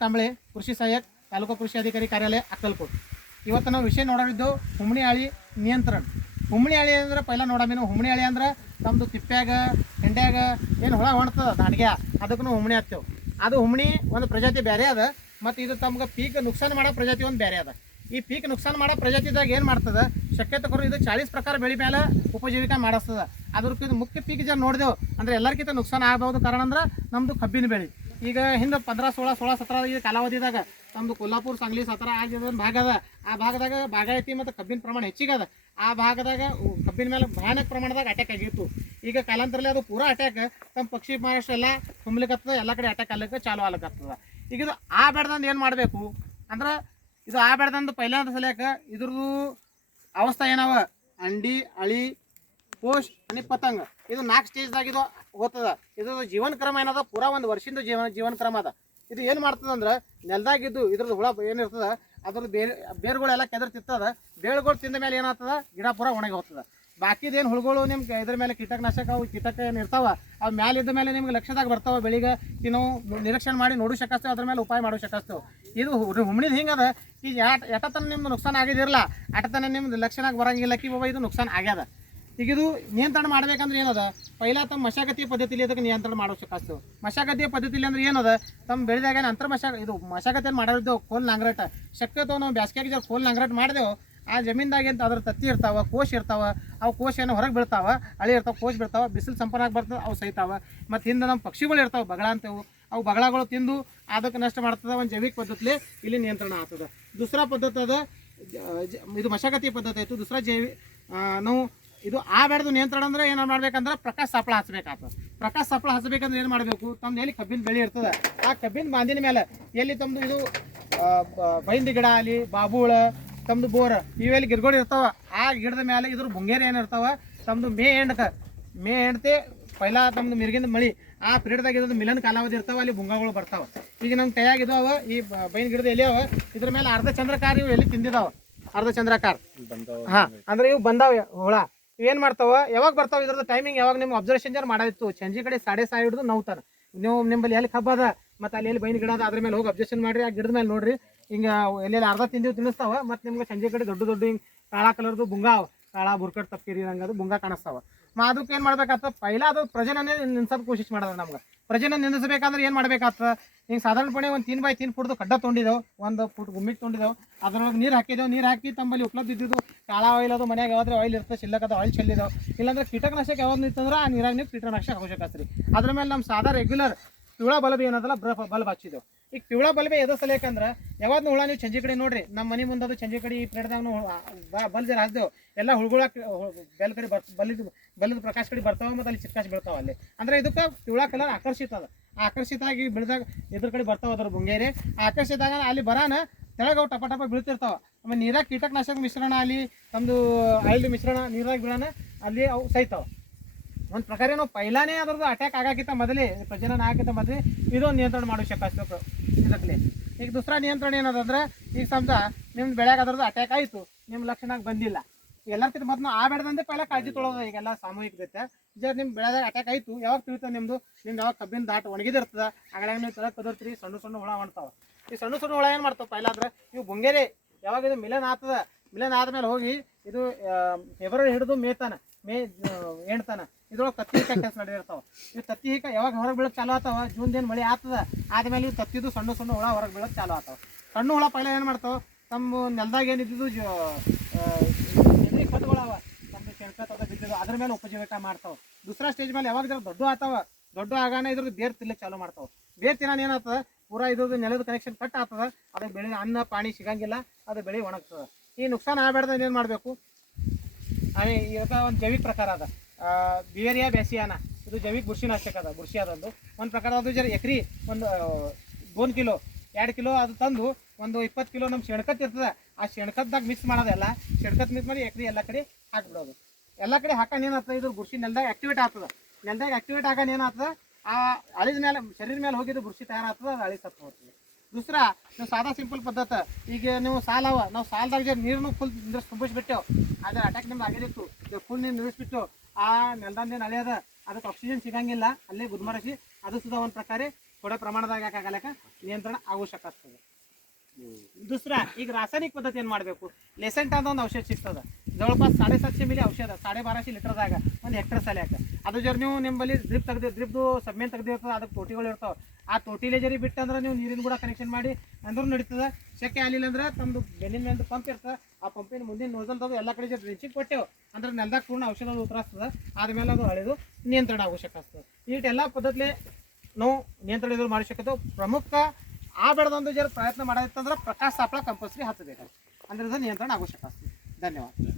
ಕಾಂಬಳೆ ಕೃಷಿ ಸಹಾಯಕ ತಾಲೂಕು ಕೃಷಿ ಅಧಿಕಾರಿ ಕಾರ್ಯಾಲಯ ಅಕ್ಕಲ್ಕೋಟ್. ಇವತ್ತು ನಾವು ವಿಷಯ ನೋಡೋರಿದ್ದು ಹುಮ್ಮಣಿ ಆಳಿ ನಿಯಂತ್ರಣ. ಹುಮ್ಮಣಿ ಆಳಿ ಅಂದ್ರೆ ಪೈಲ ನೋಡಮೀನು. ಹುಮ್ಮಣಿ ಆಳಿ ಅಂದ್ರೆ ನಮ್ಮದು ತಿಪ್ಪ್ಯಾಗ ಹೆಂಡ್ಯಾಗ ಏನು ಹುಳ ಹೊಣ್ತದ ದಾಂಡ್ಗ್ಯ ಅದಕ್ಕೂ ಹುಮ್ಮಣಿ ಹಾಕ್ತೇವೆ. ಅದು ಹುಮ್ಮಣಿ ಒಂದು ಪ್ರಜಾತಿ ಬೇರೆ ಅದ, ಮತ್ತು ಇದು ತಮ್ಗೆ ಪೀಕ್ ನುಕ್ಸಾನ್ ಮಾಡೋ ಪ್ರಜಾತಿ ಒಂದು ಬೇರೆ ಅದ. ಈ ಪೀಕ್ ನುಕ್ಸಾನ್ ಮಾಡೋ ಪ್ರಜಾತಿದಾಗ ಏನು ಮಾಡ್ತದೆ, ಶಕ್ಯತೆ ಕೊರು ಇದು 40 ಪ್ರಕಾರ ಬೆಳೆ ಮೇಲೆ ಉಪಜೀವಿಕ ಮಾಡಿಸ್ತದೆ. ಅದ್ರಕ್ಕಿಂತ ಮುಖ್ಯ ಪೀಕ್ ಜನ ನೋಡಿದೆವು ಅಂದರೆ ಎಲ್ಲರಿಗಿಂತ ನುಕ್ಸಾನ್ ಆಗ್ಬೋದು. ಕಾರಣ ಅಂದ್ರೆ ನಮ್ಮದು ಕಬ್ಬಿನ ಬೆಳೆ. ಈಗ ಹಿಂದೆ 15, 16, 16, 17 ಈ ಕಾಲಾವಧಿದಾಗ ನಮ್ಮದು ಕೊಲ್ಲಾಪುರ, ಸಾಂಗ್ಲಿ, ಸತಾರ ಆಗಿದ ಭಾಗ ಅದ. ಆ ಭಾಗದಾಗ ಬಾಗಾಯತಿ ಮತ್ತು ಕಬ್ಬಿನ ಪ್ರಮಾಣ ಹೆಚ್ಚಿಗೆ ಅದ. ಆ ಭಾಗದಾಗ ಕಬ್ಬಿನ ಮೇಲೆ ಭಯಾನಕ ಪ್ರಮಾಣದಾಗ ಅಟ್ಯಾಕ್ ಆಗಿತ್ತು. ಈಗ ಕಾಲಾಂತರದಲ್ಲಿ ಅದು ಪೂರಾ ಅಟ್ಯಾಕ್ ತಮ್ಮ ಪಕ್ಷಿ ಮಹಾರಾಷ್ಟ್ರ ಎಲ್ಲ ತುಂಬಲಿಕ್ಕತ್ತದ, ಎಲ್ಲ ಕಡೆ ಅಟ್ಯಾಕ್ ಆಗ್ಲಿಕ್ಕೆ ಚಾಲು ಆಗ್ಲಿಕ್ಕತ್ತದ. ಈಗ ಇದು ಆ ಬೇಡ್ದಂದು ಏನು ಮಾಡಬೇಕು ಅಂದ್ರೆ, ಇದು ಆ ಬೇಡ್ದಂದು ಪೈಲಾದ ಸಲಕ ಇದ್ರದ್ದು ಅವಸ್ಥೆ ಏನವ, ಅಂಡಿ, ಅಳಿ, ಕೋಶ್ आणि ಪತಂಗ, ಇದು 4 ಸ್ಟೇಜ್ದಾಗ ಇದು ಹೋಗ್ತದ. ಇದು ಜೀವನ ಕ್ರಮ ಏನದ, ಪೂರಾ ಒಂದು ವರ್ಷದಿಂದ ಜೀವನ ಕ್ರಮ ಅದ. ಇದು ಏನು ಮಾಡ್ತದಂದ್ರೆ, ನೆಲದಾಗಿದ್ದು ಇದ್ರದ್ದು ಹುಳ ಏನಿರ್ತದ ಅದ್ರದ್ದು ಬೇರುಗಳೆಲ್ಲ ಕೆದರ್ತಿರ್ತದ. ಬೇರುಗಳು ತಿಂದ ಮೇಲೆ ಏನಾಗ್ತದ, ಗಿಡ ಪೂರಾ ಒಣಗಿ ಹೋಗ್ತದ. ಬಾಕಿದೇನು ಹುಳುಗಳು ನಿಮ್ಗೆ ಇದ್ರ ಮೇಲೆ ಕೀಟನಾಶಕ ಅವು ಕೀಟಕ ಏನು ಇರ್ತಾವ ಅವು ಮ್ಯಾಲೆ ಇದ್ದ ಮೇಲೆ ನಿಮ್ಗೆ ಲಕ್ಷದಾಗ ಬರ್ತಾವೆ. ಬೆಳಿಗ್ಗೆ ನಾವು ನಿರೀಕ್ಷಣೆ ಮಾಡಿ ನೋಡು ಶಕಸ್ತೇವೆ, ಅದ್ರ ಮೇಲೆ ಉಪಾಯ ಮಾಡೋ ಶಕಸ್ತೇವೆ. ಇದು ಹುಮ್ಮಣಿದು ಹಿಂಗದ. ಈಗ ಎಟತನ ನಿಮ್ದು ನುಕ್ಸಾನ್ ಆಗಿದಿರಲ್ಲ, ಅಟತನ ನಿಮ್ದು ಲಕ್ಷಣಾಗ ಬರಂಗಿಲ್ಲ ಕಿ ಬಾಬಾ ಇದು ನುಕ್ಸಾನ್ ಆಗ್ಯದ. ಈಗ ಇದು ನಿಯಂತ್ರಣ ಮಾಡ್ಬೇಕಂದ್ರೆ ಏನದ, ಪೈಲ ತಮ್ಮ ಮಶಾಗತಿ ಪದ್ಧತಿಲಿ ಅದಕ್ಕೆ ನಿಯಂತ್ರಣ ಮಾಡೋ ಶಕಾಸ್ತು. ಮಶಾಗತಿಯ ಪದ್ಧತಿಲಿ ಅಂದ್ರೆ ಏನದ, ತಮ್ಮ ಬೆಳೆದಾಗ ಅಂತರ ಇದು ಮಶಾಗತಿಯನ್ನು ಮಾಡಿದ್ದೆವು ಕೋಲ್ ನಾಂಗ್ರಾಟ. ಶಕ್ಯತೋ ನಾವು ಬ್ಯಾಸ್ಗ್ಯಾಗ ಕೋಲ್ ನಾಂಗ್ರಾಟ ಮಾಡಿದೆವು. ಆ ಜಮೀನ್ದಾಗ ಅಂತ ಅದ್ರ ತತ್ತಿ ಇರ್ತಾವ, ಕೋಶ ಇರ್ತಾವ. ಅವು ಕೋಶ ಏನೋ ಹೊರಗೆ ಬೀಳ್ತಾವ, ಹಳಿ ಇರ್ತಾವೆ, ಕೋಶ ಬೀಳ್ತಾವ, ಬಿಸಿಲು ಸಂಪನ್ನಾಗಿ ಬರ್ತದೆ, ಅವು ಸಹಿತಾವ. ಮತ್ತು ಹಿಂದೆ ನಮ್ಮ ಪಕ್ಷಿಗಳು ಇರ್ತಾವೆ, ಬಗಳ ಅಂತೇವು. ಅವು ಬಗಳಗಳು ತಿಂದು ಅದಕ್ಕೆ ನಷ್ಟ ಮಾಡ್ತದೆ. ಒಂದು ಜೈವಿಕ ಪದ್ಧತಿ ಇಲ್ಲಿ ನಿಯಂತ್ರಣ ಆಗ್ತದೆ. ದುಸರಾ ಪದ್ಧತಿ ಅದ, ಇದು ಮಶಾಗತಿ ಪದ್ಧತಿ ಆಯಿತು. ದುಸರಾ ನಾವು ಇದು ಆ ಬೇಡದು ನಿಯಂತ್ರಣ ಅಂದ್ರೆ ಏನು ಮಾಡ್ಬೇಕಂದ್ರೆ, ಪ್ರಕಾಶ ಸಾಪಳ ಹಚ್ಬೇಕಾಗ್ತದೆ. ಪ್ರಕಾಶ ಸಾಪಳ ಹಚ್ಚಬೇಕಂದ್ರೆ ಏನು ಮಾಡಬೇಕು, ತಮ್ದು ಎಲ್ಲಿ ಕಬ್ಬಿನ ಬೆಳೆ ಇರ್ತದೆ ಆ ಕಬ್ಬಿನ ಬಾಂದಿನ ಮೇಲೆ ಎಲ್ಲಿ ತಮ್ಮದು ಇದು ಬೈಂದಿ ಗಿಡ ಅಲ್ಲಿ, ಬಾಬುಳ, ತಮ್ಮದು ಬೋರ್ ಇವೆಲ್ಲಿ ಗಿಡಗಳು ಇರ್ತಾವೆ, ಆ ಗಿಡದ ಮೇಲೆ ಇದ್ರ ಬುಂಗೇರಿ ಏನಿರ್ತಾವೆ ತಮ್ಮದು ಮೇ ಹೆಂಡ್ತೆ ಪೈಲ ತಮ್ಮದು ಮಿರ್ಗಿಂದ ಮಳಿ ಆ ಪೀರಿಯಡ್ದಾಗ ಇರೋದು ಮಿಲನ್ ಕಾಲಾವಧಿ ಇರ್ತಾವೆ, ಅಲ್ಲಿ ಬುಂಗಗಳು ಬರ್ತಾವೆ. ಈಗ ನಮ್ಮ ಕೈಯಾಗಿದ್ದಾವ ಈ ಬೈನ್ ಗಿಡದ ಎಲ್ಲಿ ಅವ, ಇದ್ರ ಮೇಲೆ ಅರ್ಧ ಚಂದ್ರಕಾರ ಇವು ಎಲ್ಲಿ ತಿಂದಿದಾವ, ಅರ್ಧ ಚಂದ್ರಕಾರ. ಹಾಂ ಅಂದ್ರೆ ಇವು ಬಂದಾವ ಹುಳ. ಏನು ಮಾಡ್ತಾವ, ಯಾವಾಗ ಬರ್ತಾವೆ, ಇದ್ರದ್ದು ಟೈಮಿಂಗ್ ಯಾವಾಗ ನಿಮ್ಗೆ ಅಬ್ಸರ್ವೇಷನ್ ಜನ ಮಾಡೋದಿತ್ತು, ಸಂಜೆ ಕಡೆ 6:30 ಹಿಡಿದು 9 ತನ ನೀವು ನಿಮ್ಮಲ್ಲಿ ಎಲ್ಲಿ ಕಬ್ಬ ಅದ ಮತ್ತು ಅಲ್ಲಿ ಎಲ್ಲಿ ಬೈನ್ ಗಿಡ ಅದ ಅದ್ರ ಮೇಲೆ ಹೋಗಿ ಅಬ್ಸರ್ವೇಷನ್ ಮಾಡಿರಿ. ಆ ಗಿಡದ ಮೇಲೆ ನೋಡ್ರಿ, ಹಿಂಗೆ ಎಲ್ಲೆಲ್ಲಿ ಅರ್ಧ ತಿನ್ನಿಸ್ತಾವ. ಮತ್ತು ನಿಮ್ಗೆ ಸಂಜೆ ಕಡೆ ದೊಡ್ಡ ಹಿಂಗೆ ಕಾಳಾ ಕಲರ್ದು ಬುಂಗಾ, ಕಾಳಾ ಬುರ್ಕಟ್ ತಪ್ಪಿರಿ ಹಂಗದು ಬುಂಗಾ ಕಾಣಿಸ್ತಾವ. ಅದಕ್ಕೆ ಏನು ಮಾಡ್ಬೇಕಾಗ್ತದೆ, ಪೈಲ ಅದು ಪ್ರಜನನೇ ನಿನ್ಸೋದು ಕೋಶಿಶ್ ಮಾಡೋದು. ನಮ್ಗೆ ಪ್ರಜನ ನಿಲ್ಲಿಸ್ಬೇಕಂದ್ರೆ ಏನು ಮಾಡ್ಬೇಕಾಗ್ತದೆ, ಹಿಂಗೆ ಸಾಧಾರಣಪಣೆ ಒಂದು 3x3 ಫುಟ್ದು ಕಡ್ಡ ತೊಗೊಂಡಿದ್ದೆವು, 1 ಫುಟ್ ಗುಮ್ಮಿಗೆ ತೊಗೊಂಡಿದ್ದೆವು. ಅದ್ರೊಳಗೆ ನೀರು ಹಾಕಿದೆವು. ನೀರು ಹಾಕಿ ತಮ್ಮಲ್ಲಿ ಉಪಲಬ್ಧ ಇದ್ದಿದ್ದು ಕಾಳಾ ಆಯಿಲ್ ಅದು ಮನೆಯಾಗ ಯಾವ್ದು ಆಯಿಲ್ ಇರ್ತದೆ ಶಿಲ್ಲಕದ ಆಯಿಲ್ ಚೆಲ್ಲಿದೆವು. ಇಲ್ಲಾಂದ್ರೆ ಕೀಟನಾಶಕ ಯಾವ್ದು ಇತ್ತಂದ್ರೆ ಆ ನೀರಾಗ ನೀವು ಕೀಟನಾಶಕ ಅವಶ್ಯಕತ್ರಿ. ಅದ್ರ ಮೇಲೆ ನಮ್ಮ ಸಾದಾ ರೆಗ್ಯುಲರ್ ಪಿವಳ ಬಲ್ಬ್ ಏನದಲ್ಲ ಬಲ್ಬ್ ಹಚ್ಚಿದೆವು. ಈಗ ಪಿವಳ ಬಲ್ಬೆ ಎದು ಸಲೇಕಂದ್ರೆ ಯಾವ್ದು ಹುಳ ನೀವು ಸಂಜೆ ಕಡೆ ನೋಡ್ರಿ, ನಮ್ಮ ಮನೆ ಮುಂದೆ ಅದು ಸಂಜೆ ಕಡೆ ಈ ಪ್ಲೇಟ್ದಾಗ ನಾವು ಬಲ್ಬ್ ಹಾಕ್ದೆವು. ಎಲ್ಲ ಹುಳುಗಳ ಬೆಲ್ ಕಡೆ ಬಲ್ಲದ ಪ್ರಕಾಶ ಕಡೆ ಬರ್ತಾವೆ, ಮತ್ತು ಅಲ್ಲಿ ಚಿಕ್ಕಾಶ್ ಬೀಳ್ತಾವೆ ಅಲ್ಲಿ. ಅಂದ್ರೆ ಇದಕ್ಕೆ ಪಿವಳ ಕಲರ್ ಆಕರ್ಷಿತ ಅದ. ಆಕರ್ಷಿತ ಆಗಿ ಬೆಳೆದಾಗ ಎದ್ರ ಕಡೆ ಬರ್ತಾವೆ ಅದ್ರ ಬುಂಗೇರಿ. ಆಕರ್ಷಿತ ಆಗ ಅಲ್ಲಿ ಬರಾನ ತೆಳಗೆ ಅವು ಟಪ ಟಪ ಬೀಳ್ತಿರ್ತಾವೆ. ಆಮೇಲೆ ನೀರಾಗ ಕೀಟನಾಶಕ ಮಿಶ್ರಣ ಅಲ್ಲಿ ನಮ್ಮದು ಆಯಿಲ್ ಮಿಶ್ರಣ ನೀರಾಗ ಬೀಳೋಣ ಅಲ್ಲಿ ಅವು ಸಹಿತಾವೆ. ಒಂದು ಪ್ರಕಾರ ನಾವು ಪೈಲಾನೇ ಅದ್ರದ್ದು ಅಟ್ಯಾಕ್ ಆಗಾಕಿತ್ತ ಮೊದಲೇ, ಪ್ರಜನನ ಆಗಕ್ಕಿಂತ ಮೊದಲೇ ಇದೊಂದು ನಿಯಂತ್ರಣ ಮಾಡೋ ಶಕ್ತಿ ಇದಕ್ಕೆ. ಈಗ ದುಸರಾ ನಿಯಂತ್ರಣ ಏನದಂದ್ರೆ, ಈಗ ಸಮಜ ನಿಮ್ದು ಬೆಳೆಯಾಗ ಅದ್ರದ್ದು ಅಟ್ಯಾಕ್ ಆಯಿತು, ನಿಮ್ಮ ಲಕ್ಷಣಕ್ಕೆ ಬಂದಿಲ್ಲ, ಎಲ್ಲರ್ಕಿಂತ ಮೊದಲು ಆ ಬೆಳೆದಂತೆ ಪೈಲ ಕಾಳಜಿ ತೊಳೋದು. ಈಗೆಲ್ಲ ಸಾಮೂಹಿಕತೆ ನಿಮ್ಮ ಬೆಳೆದಾಗ ಅಟ್ಯಾಕ್ ಆಯಿತು, ಯಾವಾಗ ತಿಳಿತದೆ ನಿಮ್ದು ಯಾವಾಗ ಕಬ್ಬಿನ ದಾಟ್ ಒಣಗಿದಿರ್ತದೆ, ಆಗಳಾಗ ನೀವು ತಳಕ್ಕೆ ಕದರ್ತೀರಿ, ಸಣ್ಣ ಹುಳ ಮಾಡ್ತಾವೆ. ಈ ಸಣ್ಣ ಹುಳ ಏನು ಮಾಡ್ತಾವೆ ಪೈಲ ಅಂದ್ರೆ, ಇವು ಬುಂಗೇರಿ ಯಾವಾಗ ಇದು ಮಿಲನ್ ಆಗ್ತದೆ, ಮಿಲನ್ ಆದ್ಮೇಲೆ ಹೋಗಿ ಇದು ಫೆಬ್ರವರಿ ಹಿಡಿದು ಮೇ ಎಂಡ್ತಾನ ಇದ್ರೊಳಗೆ ತತ್ತಿ ಹಿಕ್ಕ ಕೆಲಸ ನಡೆದಿರ್ತಾವೆ. ಇವು ತತ್ತಿ ಹಿಕ್ಕ ಯಾವಾಗ ಹೊರಗೆ ಬೀಳಕ್ಕೆ ಚಾಲು ಆಗ್ತಾವ, ಜೂನ್ದೇನು ಮಳೆ ಆಗ್ತದೆ, ಆದ್ಮೇಲೆ ಇವು ತತ್ತಿದ್ದು ಸಣ್ಣ ಹುಳ ಹೊರಗೆ ಬೀಳಕ್ಕೆ ಚಾಲು ಆಗ್ತಾವೆ. ಸಣ್ಣ ಹುಳ ಪೈಲ ಏನು ಮಾಡ್ತಾವೆ, ತಮ್ಮ ನೆಲದಾಗ ಏನಿದ್ದು ಎದುರಿ ಕದ್ಗಳವ ನಮ್ದು ಕೆಣಕತ್ತದ ಬಿದ್ದಿದ್ದು ಅದ್ರ ಮೇಲೆ ಉಪಜೀವಕ ಮಾಡ್ತಾವೆ. ದುಸರಾ ಸ್ಟೇಜ್ ಮೇಲೆ ಯಾವಾಗ ದೊಡ್ಡ ಆಗ್ತಾವ, ದೊಡ್ಡ ಆಗಾನ ಇದ್ರದ್ದು ಬೇರ್ ತಿನ್ಲಿಕ್ಕೆ ಚಾಲು ಮಾಡ್ತಾವೆ. ಬೇರ್ ತಿನ್ನ ಏನಾಗ್ತದೆ, ಪೂರಾ ಇದ್ರದ್ದು ನೆಲದ ಕನೆಕ್ಷನ್ ಕಟ್ ಆಗ್ತದೆ, ಅದಕ್ಕೆ ಬೆಳೆ ಅನ್ನ ಪಾಣಿ ಸಿಗಂಗಿಲ್ಲ, ಅದು ಬೆಳೆ ಒಣಗ್ತದೆ. ಈ ನುಕ್ಸಾನ್ ಆಗಬೇಡ್ದ ಏನು ಮಾಡಬೇಕು, ಈಗ ಒಂದು ಜೈವಿಕ ಪ್ರಕಾರ ಅದ ಬಿವೇರಿಯಾ ಬ್ಯಾಸಿಯಾನ, ಇದು ಜೈವಿಕ ಬುರ್ಷಿನಾಶಕ ಅದ. ಬುರ್ಷಿ ಅದೊಂದು ಒಂದು ಪ್ರಕಾರ ಅದು ಎಕ್ರಿ ಒಂದು 1 ಕಿಲೋ 2 ಕಿಲೋ ಅದು ತಂದು ಒಂದು 20 ಕಿಲೋ ನಮ್ಮ ಶೆಣ್ಕತ್ ಇರ್ತದೆ, ಆ ಶೆಣ್ಕತ್ದಾಗ ಮಿಕ್ಸ್ ಮಾಡೋದೆಲ್ಲ, ಶೆಣ್ಕತ್ ಮಿಕ್ಸ್ ಮಾಡಿ ಎಕ್ರಿ ಎಲ್ಲ ಕಡೆ ಹಾಕಿಬಿಡೋದು. ಎಲ್ಲ ಕಡೆ ಹಾಕೊಂಡು ಏನಾಗ್ತದೆ, ಇದು ಬುರ್ಷಿ ನೆಲದಾಗ ಆಕ್ಟಿವೇಟ್ ಆಗ್ತದೆ. ನೆಲದಾಗ ಆಕ್ಟಿವೇಟ್ ಆಗೋಣ ಏನಾಗ್ತದೆ, ಆ ಅಳಿದ ಮೇಲೆ ಶರೀರ ಮೇಲೆ ಹೋಗಿದ್ದು ಬುರ್ಷಿ ತಯಾರಾಗ್ತದೆ, ಅದು ಅಳಿ ಸತ್ತು ಹೋಗ್ತದೆ. दूसरा ನೀವು ಸಾದಾ ಸಿಂಪಲ್ ಪದ್ಧತಿ ಈಗ ನೀವು ಸಾಲವ ನಾವು ಸಾಲದಾಗ ನೀರನ್ನು ಫುಲ್ ತುಂಬಿಸ್ಬಿಟ್ಟೆವು ಅದ್ರ ಅಟ್ಯಾಕ್ ನಿಮ್ಗೆ ಆಗಿತ್ತು ಫುಲ್ ನೀರು ನಿಲ್ಲಿಸ್ಬಿಟ್ಟು ಆ ನೆಲದಂದೇನು ಅಳಿಯದ ಅದಕ್ಕೆ ಆಕ್ಸಿಜನ್ ಸಿಗಂಗಿಲ್ಲ ಅಲ್ಲೇ ಗುದ್ಮರಸಿ ಅದು ಸುಧಾ ಒಂದು ಪ್ರಕಾರ थोड्या प्रमाणात ಯಾಕಾಗಲ್ಲ ನಿಯಂತ್ರಣ ಅವಶ್ಯಕತೆ दुसरा ಈಗ ರಾಸಾಯನಿಕ ಪದ್ಧತಿ ಏನು ಮಾಡಬೇಕು ಲೆಸೆಂಟ್ ಅಂತ ಒಂದು ಔಷಧ ಸಿಗ್ತದೆ ಜವಳಪಾಸ್ 750 ಮಿಲಿ ಔಷಧ 1250 ಲೀಟರ್ದಾಗ ಒಂದು ಹೆಕ್ಟರ್ ಸಲ್ಯಾಕ ಅದು ಜರ ನೀವು ನಿಮ್ಮಲ್ಲಿ ಡ್ರಿಪ್ದು ಸಬ್ಮೇನ್ ತೆಗೆದಿರ್ತದೆ ಅದಕ್ಕೆ ತೋಟಿಗಳು ಇರ್ತಾವೆ ಆ ತೋಟಿಲೆ ಜರಿ ಬಿಟ್ಟಂದ್ರೆ ನೀವು ನೀರಿನ ಕೂಡ ಕನೆಕ್ಷನ್ ಮಾಡಿ ಅಂದ್ರೂ ನಡೀತದೆ ಶೆಕೆ ಆಗಲಿಲ್ಲ ಅಂದ್ರೆ ತಮ್ಮದು ಬೆನ್ನಿನ ಮೇಲೆ ಪಂಪ್ ಇರ್ತದೆ ಆ ಪಂಪಿನ ಮುಂದಿನ ನೋಸಲ್ದು ಎಲ್ಲ ಕಡೆ ಡ್ರಿಂಚಿಂಗ್ ಕೊಟ್ಟೆವು ಅಂದ್ರೆ ನೆಲದಾಗ ಪೂರ್ಣ ಔಷಧ ಉತ್ತರಿಸ್ತದೆ ಆದಮೇಲೆ ಅದು ಹಳೆದು ನಿಯಂತ್ರಣ ಅವಶ್ಯಕ ಆಗ್ತದೆ ಈಟೆಲ್ಲ ಪದ್ಧತಿ ನಾವು ನಿಯಂತ್ರಣ ಮಾಡಿ ಶಕ್ಯतो ಪ್ರಮುಖ ಆ ಬೆಳೆದೊಂದು ಜರ ಪ್ರಯತ್ನ ಮಾಡೋದಿತ್ತಂದ್ರೆ ಪ್ರಕಾಶ ಸಾಪಳ ಕಂಪಲ್ಸರಿ ಹತ್ತಬೇಕು ಅಂದ್ರೆ ಇದು ನಿಯಂತ್ರಣ ಅವಶ್ಯಕ ಆಗ್ತದೆ ಧನ್ಯವಾದ